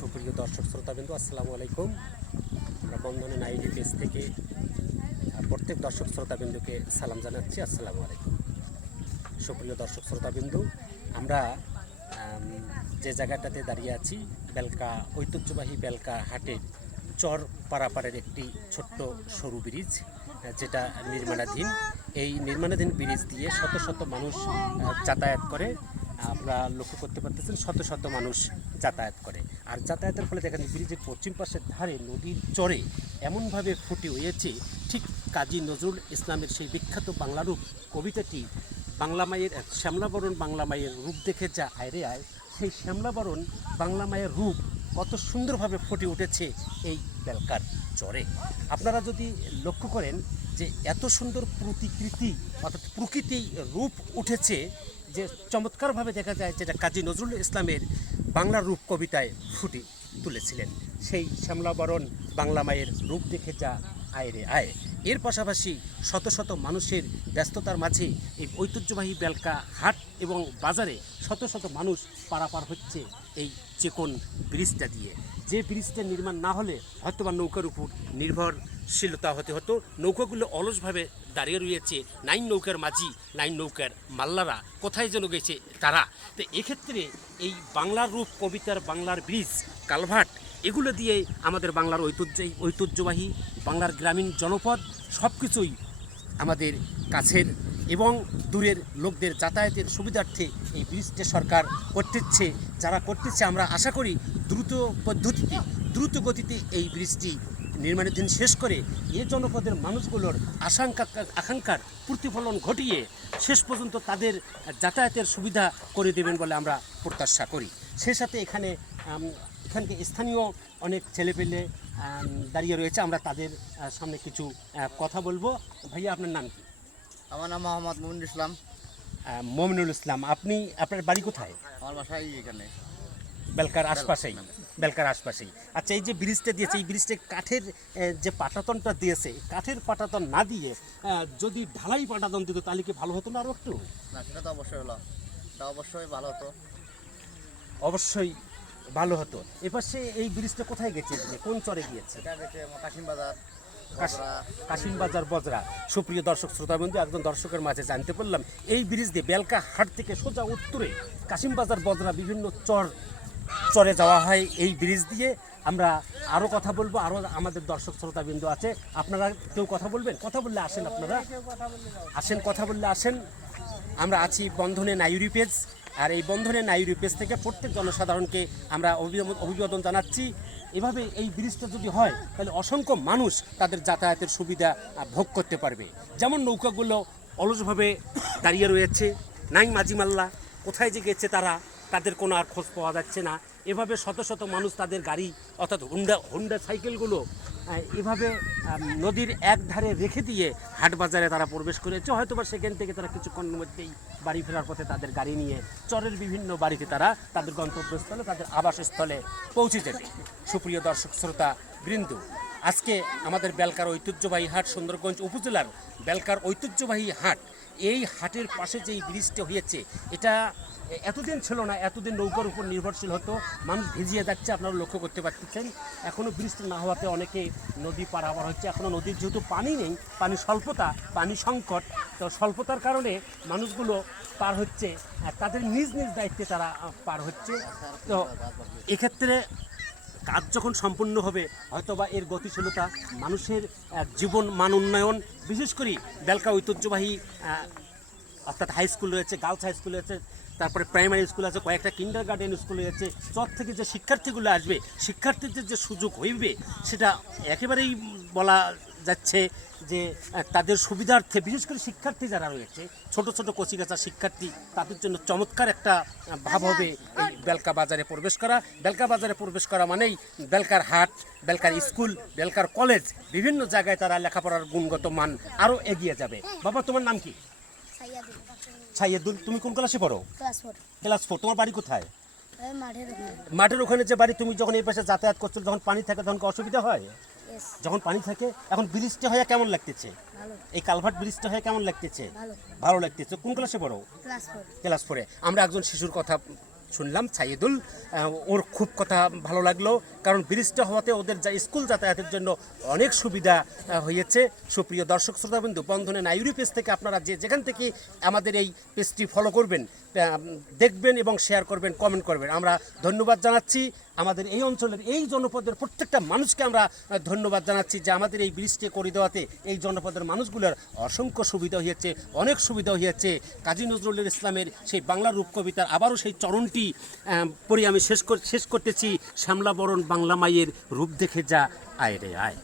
সুপ্রিয় দর্শক শ্রোতাবিন্দু, আসসালামু আলাইকুম। আমরা বন্ধনে নাইডি পেজ থেকে প্রত্যেক দর্শক শ্রোতাবিন্দুকে সালাম জানাচ্ছি। আসসালামু আলাইকুম। সুপ্রিয় দর্শক শ্রোতাবিন্দু, আমরা যে জায়গাটাতে দাঁড়িয়ে আছি, বেলকা, ঐতিহ্যবাহী বেলকা হাটের চর পারাপাড়ের একটি ছোট্ট সরু ব্রিজ যেটা নির্মাণাধীন। এই নির্মাণাধীন ব্রিজ দিয়ে শত শত মানুষ যাতায়াত করে। আমরা লক্ষ্য করতে পারতেছেন শত শত মানুষ যাতায়াত করে। আর যাতায়াতের ফলে দেখেন ব্রিজের পশ্চিম পাশের ধারে নদীর চরে এমনভাবে ফুটে হয়েছে ঠিক কাজী নজরুল ইসলামের সেই বিখ্যাত বাংলা রূপ। কবিতাটি বাংলা মায়ের শ্যামলাবরণ বাংলা মায়ের রূপ দেখে যা আয়রে আয়, সেই শ্যামলাবরণ বাংলা মায়ের রূপ কত সুন্দরভাবে ফুটে উঠেছে এই বেলকার চরে। আপনারা যদি লক্ষ্য করেন যে এত সুন্দর প্রতিকৃতি অর্থাৎ প্রকৃতি রূপ উঠেছে যে চমৎকারভাবে দেখা যায় যেটা কাজী নজরুল ইসলামের বাংলা রূপ কবিতায় ফুটে তুলেছিলেন। সেই শ্যামলাবরণ বাংলা মায়ের রূপ দেখে যা আয় রে আয়। এর পাশাপাশি শত শত মানুষের ব্যস্ততার মাঝে এই ঐতিহ্যবাহী বেলকা হাট এবং বাজারে শত শত মানুষ পারাপার হচ্ছে এই চেকন ব্রিজটা দিয়ে। যে ব্রিজটা নির্মাণ না হলে হয়তো বা নৌকার উপর নির্ভরশীলতা হতে হতো। নৌকাগুলো অলসভাবে দাঁড়িয়ে রয়েছে নাইন নৌকার মাঝি, নাইন নৌকার মাল্লারা। কোথায় যেন গেছে তারা। তো এক্ষেত্রে এই বাংলার রূপ, কবিতার বাংলার ব্রিজ কালভার্ট এগুলো দিয়ে আমাদের বাংলার ঐতিহ্য, ঐতিহ্যবাহী, বাংলার গ্রামীণ জনপদ সব কিছুই আমাদের কাছের এবং দূরের লোকদের যাতায়াতের সুবিধার্থে এই ব্রিজটা সরকার করতেছে, যারা করতেছে, আমরা আশা করি দ্রুত পদ্ধতিতে, দ্রুত গতিতে এই ব্রিজটি নির্মাণাধীন শেষ করে এ জনপদের মানুষগুলোর আশঙ্কা আকাঙ্ক্ষার প্রতিফলন ঘটিয়ে শেষ পর্যন্ত তাদের যাতায়াতের সুবিধা করে দেবেন বলে আমরা প্রত্যাশা করি। সে সাথে এখানে এখানকে স্থানীয় অনেক ছেলেপেলে দাঁড়িয়ে রয়েছে। আমরা তাদের সামনে কিছু কথা বলব। ভাইয়া আপনার নাম কি? আমার নাম মোহাম্মদ মুমিনুল ইসলাম। মমিনুল ইসলাম আপনি আপনার বাড়ি কোথায়? আমার বাসায় এখানে। বেলকার আশপাশেই। বেলকার আশপাশেই। আচ্ছা এই যে ব্রিজটা দিয়েছে এই ব্রিজটা কাঠের যে পাটাতনটা দিয়েছে কাঠের পাটাতন না দিয়ে যদি ঢালাই পাটাতন দিত তাহলে কি ভালো হতো না আরও একটু? না সেটা তো অবশ্যই হলো। এটা অবশ্যই ভালো হতো। অবশ্যই ভালো হতো। এপাশে এই ব্রিজটা কোথায় গেছে? কোন চরে গিয়েছে? এটা গেছে কাশিম বাজার। কাশিম বাজার বজরা। সুপ্রিয় দর্শক শ্রোতাবন্ধু একজন দর্শকের মাঝে জানতে পারলাম এই ব্রিজ দিয়ে বেলকা হাট থেকে সোজা উত্তরে কাশিম বাজার বজরা বিভিন্ন চর চরে যাওয়া হয় এই ব্রিজ দিয়ে। আমরা আরও কথা বলব আরও আমাদের দর্শক শ্রোতাবিন্দু আছে। আপনারা কেউ কথা বলবেন? কথা বললে আসেন আপনারা। আসেন, কথা বললে আসেন। আমরা আছি বন্ধনে নাইরি পেজ, আর এই বন্ধনে নাইরি পেজ থেকে প্রত্যেক জনসাধারণকে আমরা অভিবাদন জানাচ্ছি। এভাবে এই ব্রিজটা যদি হয়, তাহলে অসংখ্য মানুষ তাদের যাতায়াতের সুবিধা ভোগ করতে পারবে। যেমন নৌকাগুলো অলসভাবে দাঁড়িয়ে রয়েছে। নাই মাঝিমাল্লা কোথায় যে গেছে তারা? তাদের কোনো আর খোঁজ পাওয়া যাচ্ছে না। এভাবে শত শত মানুষ তাদের গাড়ি, অর্থাৎ হুন্ডা হুন্ডা সাইকেলগুলো এভাবে নদীর এক ধারে রেখে দিয়ে হাট বাজারে তারা প্রবেশ করেছে। হয়তো বা সেখান থেকে তারা কিছুক্ষণের মধ্যেই বাড়ি ফেরার পথে তাদের গাড়ি নিয়ে চরের বিভিন্ন বাড়িতে তারা তাদের গন্তব্যস্থলে, তাদের আবাসস্থলে পৌঁছে যাবে সুপ্রিয় দর্শক, শ্রোতা, বৃন্দু, আজকে আমাদের বেলকার ঐতিহ্যবাহী হাট সুন্দরগঞ্জ উপজেলার বেলকার ঐতিহ্যবাহী হাট এই হাটের পাশে যে ব্রিজটা হয়েছে, এটা এতদিন ছিল না, এতদিন নৌকার উপর নির্ভরশীল হতো, মানুষ ভিজিয়ে যাচ্ছে, আপনারা লক্ষ্য করতে পারতেছেন। এখনও বৃষ্টি না হওয়াতে অনেকে নদী পার পারাবার হচ্ছে এখনও নদীর যেহেতু পানি নেই, পানি স্বল্পতা, পানি সংকট, তো স্বল্পতার কারণে মানুষগুলো পার হচ্ছে তাদের নিজ নিজ দায়িত্বে তারা পার হচ্ছে। তো এক্ষেত্রে কাজ যখন সম্পূর্ণ হবে, হয়তোবা এর গতিশীলতা মানুষের জীবন মান উন্নয়ন, বিশেষ করে বেলকা ঐতিহ্যবাহী অর্থাৎ হাই স্কুল রয়েছে গার্লস হাই স্কুল রয়েছে, তারপরে প্রাইমারি স্কুল আছে, কয়েকটা কিন্ডার গার্ডেন স্কুল রয়েছে। চর থেকে যে শিক্ষার্থীগুলো আসবে, শিক্ষার্থীদের যে সুযোগ হইবে, সেটা একেবারেই বলা যাচ্ছে যে তাদের সুবিধার্থে বিশেষ করে শিক্ষার্থী যারা রয়েছে ছোট ছোট কচিকাচা শিক্ষার্থী তাদের জন্য চমৎকার একটা ভাব হবে এই বেলকা বাজারে প্রবেশ করা। বেলকা বাজারে প্রবেশ করা মানেই বেলকার হাট বেলকার স্কুল বেলকার কলেজ বিভিন্ন জায়গায় তারা লেখাপড়ার গুণগত মান আরও এগিয়ে যাবে। বাবা তোমার নাম কি? সাইয়াদুল তুমি কোন ক্লাসে পড়ো? Class four. ক্লাস ফোর তোমার বাড়ি কোথায়? মাঠের ওখানে। যে বাড়ি তুমি যখন এই পাশে যাতায়াত করছ যখন পানি থাকে তখন অসুবিধা হয়? যখন পানি থাকে এখন ব্রিজটা হয়ে কেমন লাগতেছে? এই কালভার্ট ব্রিজটা হয়ে কেমন লাগতেছে? ভালো। লাগতেছে। কোন ক্লাসে পড়ো? Class four. আমরা একজন শিশুর কথা শুনলাম সাইদুল ওর খুব কথা ভালো লাগল। কারণ ব্রিজটা হওয়াতে ওদের যা স্কুল যাতায়াতের জন্য অনেক সুবিধা হয়েছে। সুপ্রিয় দর্শক, শ্রোতাবিন্দু, বন্ধনে আইউরি পেজ থেকে আপনারা যে যেখান থেকে আমাদের এই পেজটি ফলো করবেন দেখবেন এবং শেয়ার করবেন কমেন্ট করবেন। আমরা ধন্যবাদ জানাচ্ছি। আমাদের এই অঞ্চলের এই জনপদের প্রত্যেকটা মানুষকে আমরা ধন্যবাদ জানাচ্ছি যে আমাদের এই ব্রিজটি করে দেওয়াতে এই জনপদের মানুষগুলোর অসংখ্য সুবিধা হয়েছে, অনেক সুবিধা হয়েছে। কাজী নজরুল ইসলামের সেই বাংলা রূপকবিতার আবারও সেই চরণটি পড়ে আমি শেষ শেষ করতেছি। শ্যামলা বরণ বাংলা মায়ের রূপ দেখে যা আয় রে আয়।